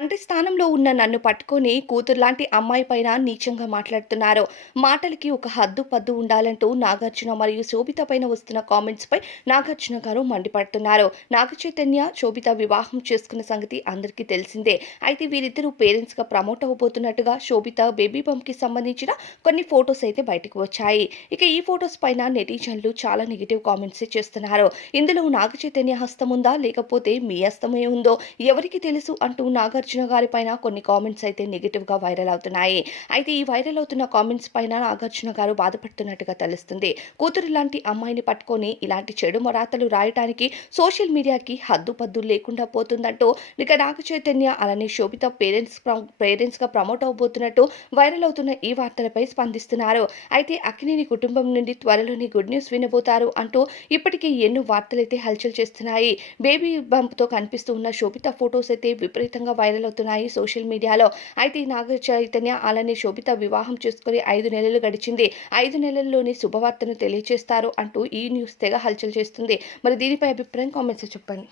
తండ్రి స్థానంలో ఉన్న నన్ను పట్టుకొని కూతురులాంటి అమ్మాయి పైన నీచంగా మాట్లాడుతున్నారు. మాటలకి ఒక హద్దు పద్దు ఉండాలంటూ నాగార్జున మరియు శోభిత పైన వస్తున్న కామెంట్స్ పై నాగార్జున గారు మండిపడుతున్నారు. నాగ చైతన్య శోభిత వివాహం చేసుకున్న సంగతి అందరికీ తెలిసిందే. అయితే వీరిద్దరూ పేరెంట్స్గా ప్రమోట్ అవబోతున్నట్టుగా శోభిత బేబీ బంప్కి సంబంధించిన కొన్ని ఫొటోస్ అయితే బయటకు వచ్చాయి. ఇక ఈ ఫొటోస్ పైన నెటిజన్లు చాలా నెగిటివ్ కామెంట్స్ చేస్తున్నారు. ఇందులో నాగ చైతన్య హస్తం ఉందా లేకపోతే మీ హస్తమే ఉందో? ఎవరికి తెలుసు? అంటూ నాగార్జున గారి పైన కొన్ని కామెంట్స్ అయితే నెగిటివ్గా వైరల్ అవుతున్నాయి. అయితే ఈ వైరల్ అవుతున్న కామెంట్స్ పైన నాగార్జున గారు బాధపడుతున్నట్టుగా తెలుస్తుంది. కూతురు లాంటి అమ్మాయిని పట్టుకొని ఇలాంటి చెడు మొరాతలు రాయటానికి సోషల్ మీడియాకి హద్దు పద్దులు లేకుండా పోతుందంటూ ఇక నాగ చైతన్య అలానే శోభిత పేరెంట్స్ పేరెంట్స్గా ప్రమోట్ అవబోతున్నట్టు వైరల్ అవుతున్న ఈ వార్తలపై స్పందిస్తున్నారు. అయితే అక్కినేని కుటుంబం నుండి త్వరలోని గుడ్ న్యూస్ వినబోతారు అంటూ ఇప్పటికే ఎన్నో వార్తలైతే హల్చల్ చేస్తున్నాయి. బేబీ బంప్తో కనిపిస్తూ ఉన్న శోభిత ఫొటోస్ అయితే విపరీతంగా వైరల్ అవుతున్నాయి. సోషల్ మీడియాలో అయితే ఈ నాగ చైతన్య అలానే శోభిత వివాహం చేసుకుని ఐదు నెలలు గడిచింది. ఐదు నెలల్లోని శుభవార్తను తెలియజేస్తారు అంటూ ఈ న్యూస్ తెగ హల్చల్ చేస్తుంది. మరి దీనిపై అభిప్రాయం కామెంట్స్ చెప్పండి.